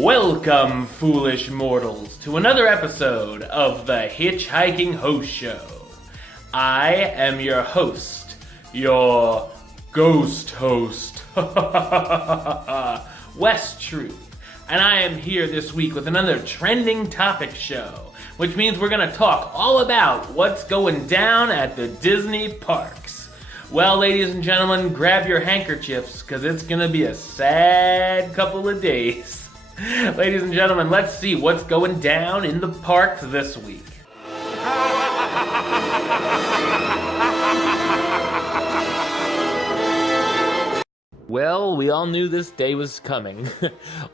Welcome, foolish mortals, to another episode of the HitchHiking Host Show. I am your host, your ghost host, West Truth, and I am here this week with another trending topic show, which means we're going to talk all about what's going down at the Disney parks. Well, ladies and gentlemen, grab your handkerchiefs, because it's going to be a sad couple of days. Ladies and gentlemen, let's see what's going down in the parks this week. Well, we all knew this day was coming.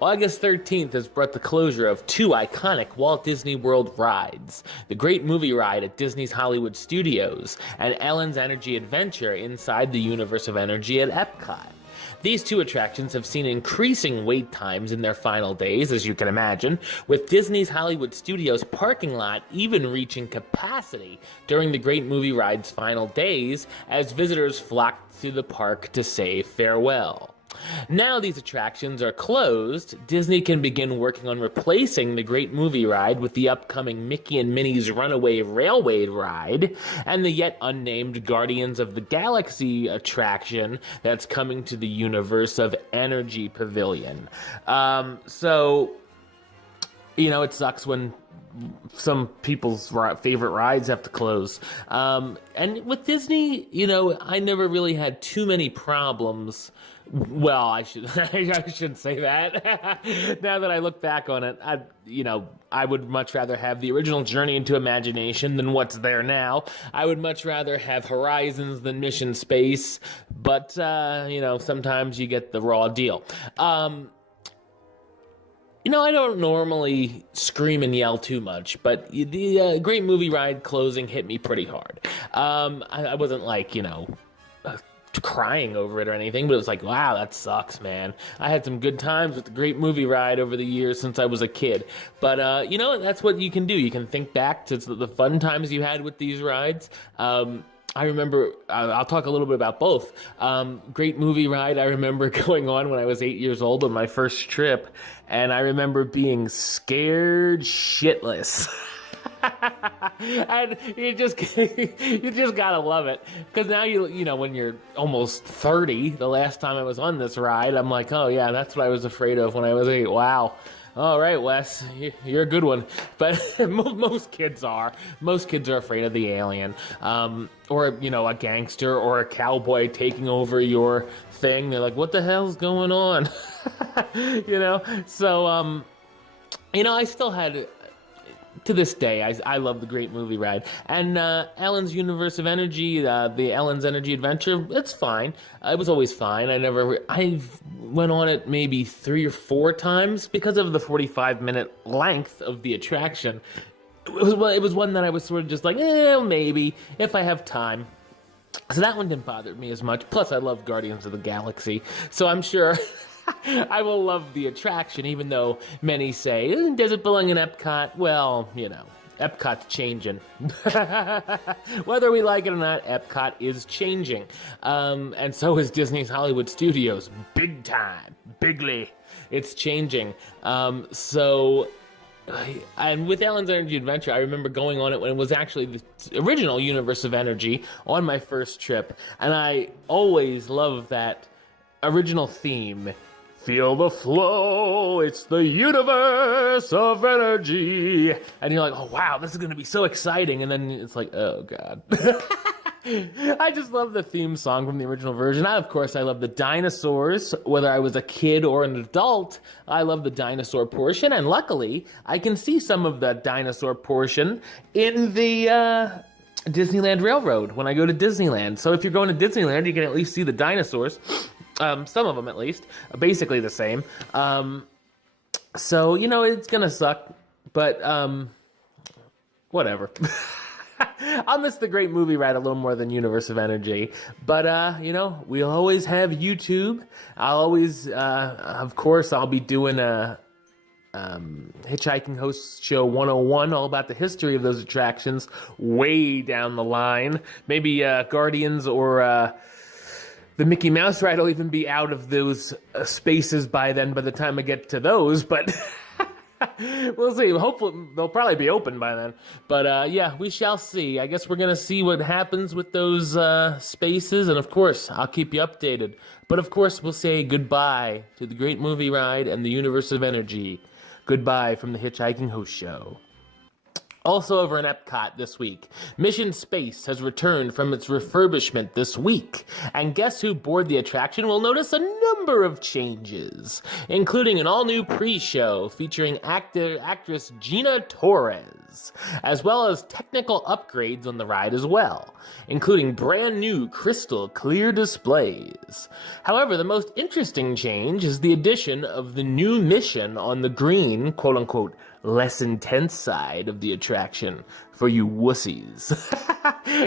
August 13th has brought the closure of two iconic Walt Disney World rides, the Great Movie Ride at Disney's Hollywood Studios and Ellen's Energy Adventure inside the Universe of Energy at Epcot. These two attractions have seen increasing wait times in their final days, as you can imagine, with Disney's Hollywood Studios parking lot even reaching capacity during the Great Movie Ride's final days as visitors flocked to the park to say farewell. Now these attractions are closed, Disney can begin working on replacing the Great Movie Ride with the upcoming Mickey and Minnie's Runaway Railway Ride and the yet unnamed Guardians of the Galaxy attraction that's coming to the Universe of Energy Pavilion. It sucks when some people's favorite rides have to close. And with Disney, I never really had too many problems. Well, I shouldn't say that. Now that I look back on it, I would much rather have the original Journey into Imagination than what's there now. I would much rather have Horizons than Mission Space, but, sometimes you get the raw deal. I don't normally scream and yell too much, but the Great Movie Ride closing hit me pretty hard. I wasn't crying over it or anything, but it was like, wow, that sucks, man. I had some good times with the Great Movie Ride over the years since I was a kid. But, that's what you can do. You can think back to the fun times you had with these rides. I remember, I'll talk a little bit about both. Great Movie Ride, I remember going on when I was 8 years old on my first trip, and I remember being scared shitless. And you just gotta love it, because now when you're almost 30, the last time I was on this ride, I'm like, oh yeah, that's what I was afraid of when I was 8. Wow. All right, Wes, you're a good one. But most kids are. Most kids are afraid of the alien, or a gangster or a cowboy taking over your thing. They're like, what the hell's going on? So I still had. To this day, I love the Great Movie Ride. And Ellen's Universe of Energy, the Ellen's Energy Adventure, it's fine. It was always fine. I went on it maybe 3 or 4 times because of the 45-minute length of the attraction. It was one that I was sort of just like, maybe, if I have time. So that one didn't bother me as much. Plus, I love Guardians of the Galaxy. So I'm sure I will love the attraction, even though many say, does it belong in Epcot? Well, Epcot's changing. Whether we like it or not, Epcot is changing. And so is Disney's Hollywood Studios. Big time. Bigly. It's changing. And with Ellen's Energy Adventure, I remember going on it when it was actually the original Universe of Energy on my first trip. And I always love that original theme. Feel the flow, it's the Universe of Energy. And you're like, oh wow, this is going to be so exciting. And then it's like, oh god. I just love the theme song from the original version. Of course, I love the dinosaurs. Whether I was a kid or an adult, I love the dinosaur portion. And luckily, I can see some of the dinosaur portion in the Disneyland Railroad when I go to Disneyland. So if you're going to Disneyland, you can at least see the dinosaurs. Some of them, at least, are basically the same. So, it's gonna suck, but, whatever. I'll miss the Great Movie Ride a little more than Universe of Energy, but, we'll always have YouTube. I'll always, of course, I'll be doing a HitchHiking Host Show 101, all about the history of those attractions way down the line. Maybe, Guardians or, the Mickey Mouse ride will even be out of those spaces by then, by the time I get to those, but We'll see. Hopefully, they'll probably be open by then. But yeah, we shall see. I guess we're going to see what happens with those spaces. And of course, I'll keep you updated. But of course, we'll say goodbye to the Great Movie Ride and the Universe of Energy. Goodbye from the HitchHiking Host Show. Also over in Epcot this week, Mission Space has returned from its refurbishment this week. And guess who board the attraction will notice a number of changes, including an all-new pre-show featuring actress Gina Torres, as well as technical upgrades on the ride as well, including brand new crystal clear displays. However, the most interesting change is the addition of the new mission on the green, quote-unquote, less intense side of the attraction for you wussies.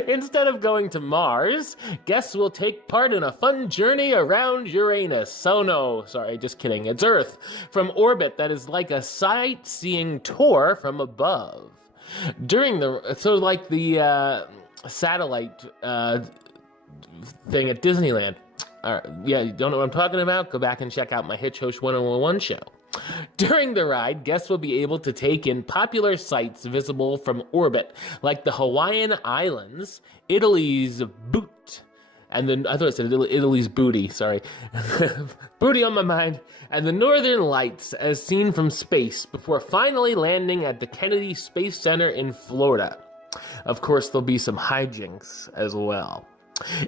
Instead of going to Mars, guests will take part in a fun journey around Uranus. Oh no, sorry, just kidding. It's Earth from orbit that is like a sightseeing tour from above. During the satellite thing at Disneyland. Yeah, you don't know what I'm talking about? Go back and check out my Hitch Host 101 show. During the ride, guests will be able to take in popular sights visible from orbit, like the Hawaiian Islands, Italy's boot, and then I thought it said Italy's booty, sorry. Booty on my mind, and the Northern Lights as seen from space before finally landing at the Kennedy Space Center in Florida. Of course, there'll be some hijinks as well.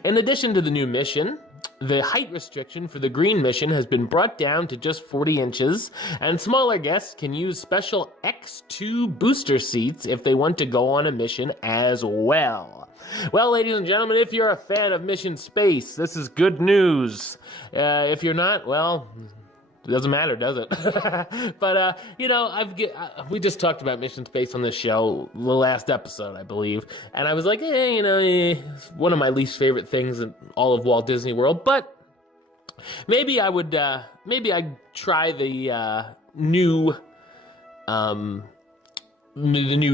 In addition to the new mission, the height restriction for the green mission has been brought down to just 40 inches, and smaller guests can use special X2 booster seats if they want to go on a mission as well. Well, ladies and gentlemen, if you're a fan of Mission Space, this is good news. If you're not, well, it doesn't matter, does it? But, we just talked about Mission Space on this show, the last episode, I believe. And I was like, it's one of my least favorite things in all of Walt Disney World. But maybe I'd try the new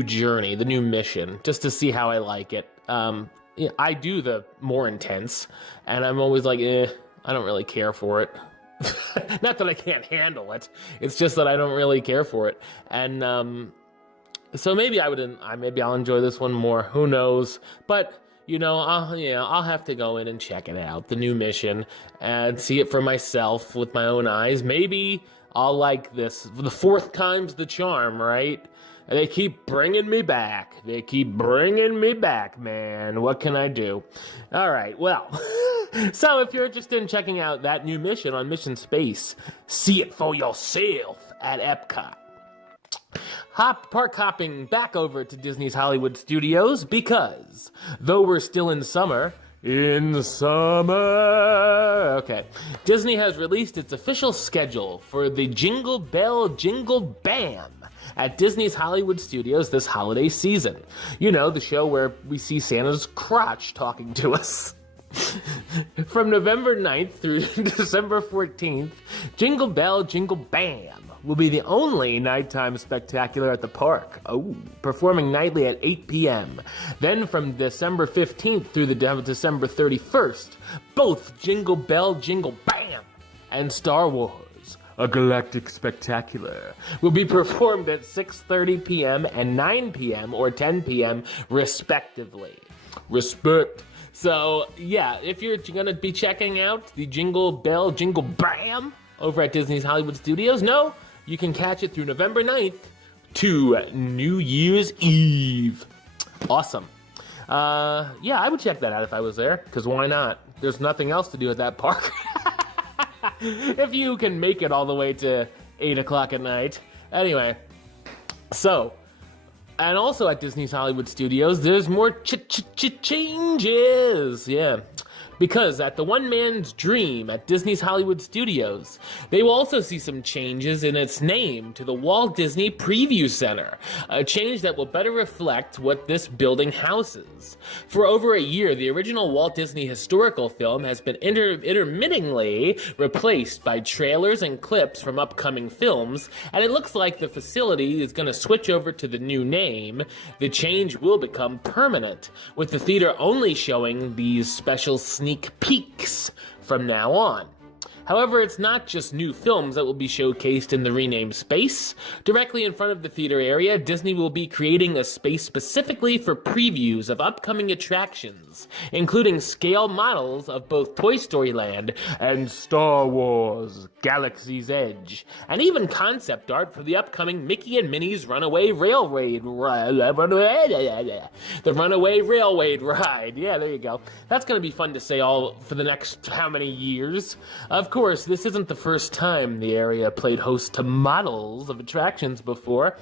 journey, the new mission, just to see how I like it. I do the more intense, and I'm always like, I don't really care for it. Not that I can't handle it. It's just that I don't really care for it. And so maybe I'll enjoy this one more. Who knows? But I'll have to go in and check it out, the new mission, and see it for myself with my own eyes. Maybe I'll like this. The fourth time's the charm, right? They keep bringing me back. Man. What can I do? All right, well, so if you're interested in checking out that new mission on Mission Space, see it for yourself at Epcot. Park hopping back over to Disney's Hollywood Studios because, though we're still in summer, okay, Disney has released its official schedule for the Jingle Bell Jingle Bam at Disney's Hollywood Studios this holiday season. You know, the show where we see Santa's crotch talking to us. From November 9th through December 14th, Jingle Bell Jingle Bam will be the only nighttime spectacular at the park. Performing nightly at 8 p.m. Then from December 15th through the December 31st, both Jingle Bell Jingle Bam and Star Wars: A Galactic Spectacular will be performed at 6:30 p.m. and 9 p.m. or 10 p.m. respectively. Respect. So, yeah, if you're going to be checking out the Jingle Bell Jingle Bam over at Disney's Hollywood Studios, you can catch it through November 9th to New Year's Eve. Awesome. Yeah, I would check that out if I was there, because why not? There's nothing else to do at that park. If you can make it all the way to 8 o'clock at night. Anyway, so, and also at Disney's Hollywood Studios, there's more changes. Yeah. Because at the One Man's Dream at Disney's Hollywood Studios, they will also see some changes in its name to the Walt Disney Preview Center, a change that will better reflect what this building houses. For over a year, the original Walt Disney historical film has been intermittently replaced by trailers and clips from upcoming films, and it looks like the facility is going to switch over to the new name. The change will become permanent, with the theater only showing these special sneak peeks from now on. However, it's not just new films that will be showcased in the renamed space. Directly in front of the theater area, Disney will be creating a space specifically for previews of upcoming attractions, including scale models of both Toy Story Land and Star Wars Galaxy's Edge, and even concept art for the upcoming Mickey and Minnie's Runaway Railway the Runaway Railway ride. Yeah, there you go. That's going to be fun to say all for the next how many years. Of course, this isn't the first time the area played host to models of attractions before,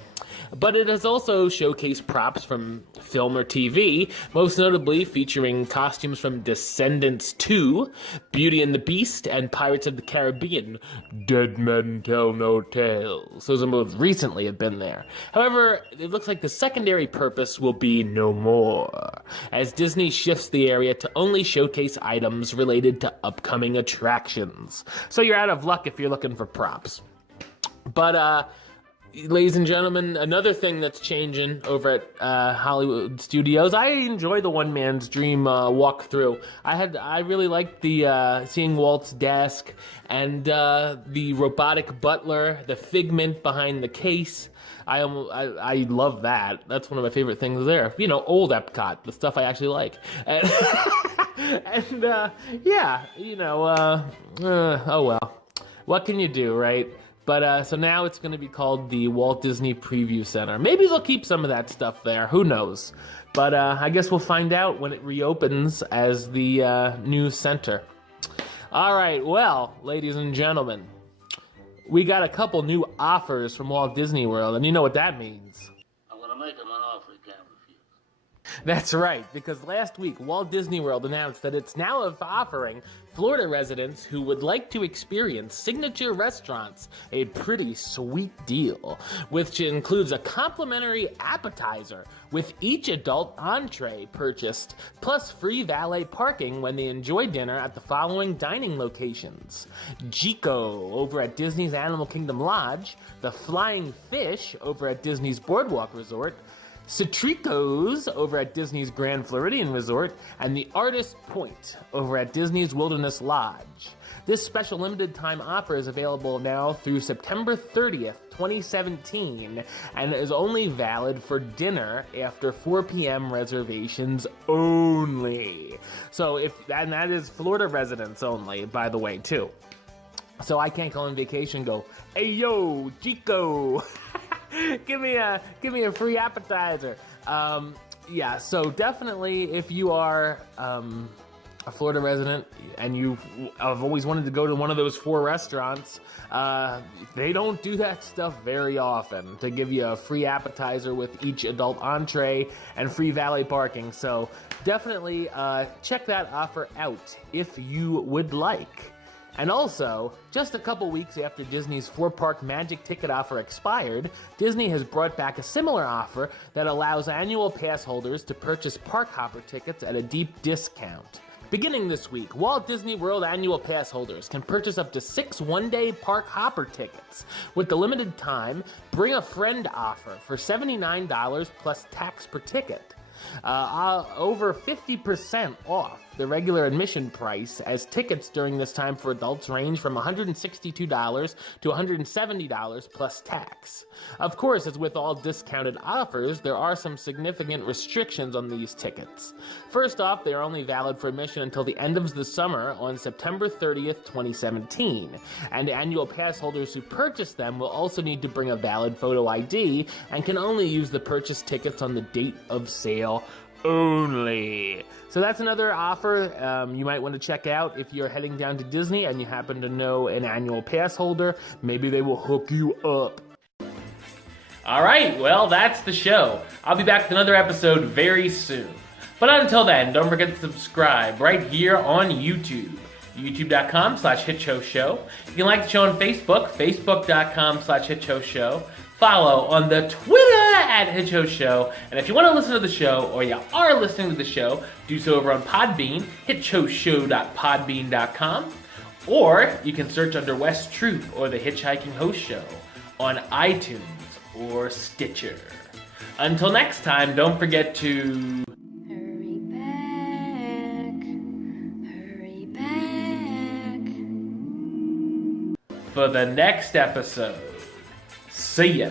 but it has also showcased props from film or TV, most notably featuring costumes from Descendants 2, Beauty and the Beast, and Pirates of the Caribbean, Dead Men Tell No Tales. Those are most recently have been there. However, it looks like the secondary purpose will be no more, as Disney shifts the area to only showcase items related to upcoming attractions. So you're out of luck if you're looking for props. But, ladies and gentlemen, another thing that's changing over at Hollywood Studios, I enjoy the One Man's Dream walkthrough. I really liked the seeing Walt's desk and the robotic butler, the figment behind the case. I love that. That's one of my favorite things there. You know, old Epcot, the stuff I actually like. And yeah, you know, oh well. What can you do, right? But so now it's going to be called the Walt Disney Preview Center. Maybe they'll keep some of that stuff there. Who knows? But I guess we'll find out when it reopens as the new center. All right, well, ladies and gentlemen, we got a couple new offers from Walt Disney World, and you know what that means. I'm going to make him an offer he can't refuse. That's right, because last week Walt Disney World announced that it's now offering Florida residents who would like to experience signature restaurants a pretty sweet deal, which includes a complimentary appetizer with each adult entree purchased, plus free valet parking when they enjoy dinner at the following dining locations: Jico over at Disney's Animal Kingdom Lodge, the Flying Fish over at Disney's Boardwalk Resort, Citrico's over at Disney's Grand Floridian Resort, and the Artist Point over at Disney's Wilderness Lodge. This special limited time offer is available now through September 30th, 2017, and is only valid for dinner after 4 p.m. reservations only. So and that is Florida residents only, by the way, too. So I can't go on vacation and go, "Hey yo, Chico, give me a free appetizer." Yeah, so definitely if you are a Florida resident and have always wanted to go to one of those 4 restaurants, they don't do that stuff very often to give you a free appetizer with each adult entree and free valet parking. So definitely check that offer out if you would like. And also, just a couple weeks after Disney's 4-park Magic Ticket offer expired, Disney has brought back a similar offer that allows annual pass holders to purchase park hopper tickets at a deep discount. Beginning this week, Walt Disney World annual pass holders can purchase up to 6 one-day park hopper tickets with the limited time Bring a Friend offer for $79 plus tax per ticket. Over 50% off the regular admission price, as tickets during this time for adults range from $162 to $170 plus tax. Of course, as with all discounted offers, there are some significant restrictions on these tickets. First off, they are only valid for admission until the end of the summer on September 30th, 2017, and annual pass holders who purchase them will also need to bring a valid photo ID and can only use the purchased tickets on the date of sale only. So that's another offer you might want to check out if you're heading down to Disney and you happen to know an annual pass holder. Maybe they will hook you up. All right, well, that's the show. I'll be back with another episode very soon. But until then, don't forget to subscribe right here on YouTube. youtube.com/HitchHiking. You can like the show on Facebook, facebook.com/HitchHiking. Follow on the Twitter at HitchHiking. And if you want to listen to the show, or you are listening to the show, do so over on Podbean, hitchhostshow.podbean.com. Or you can search under West Troop or the Hitchhiking Host Show on iTunes or Stitcher. Until next time, don't forget to hurry back, hurry back. for the next episode. See ya.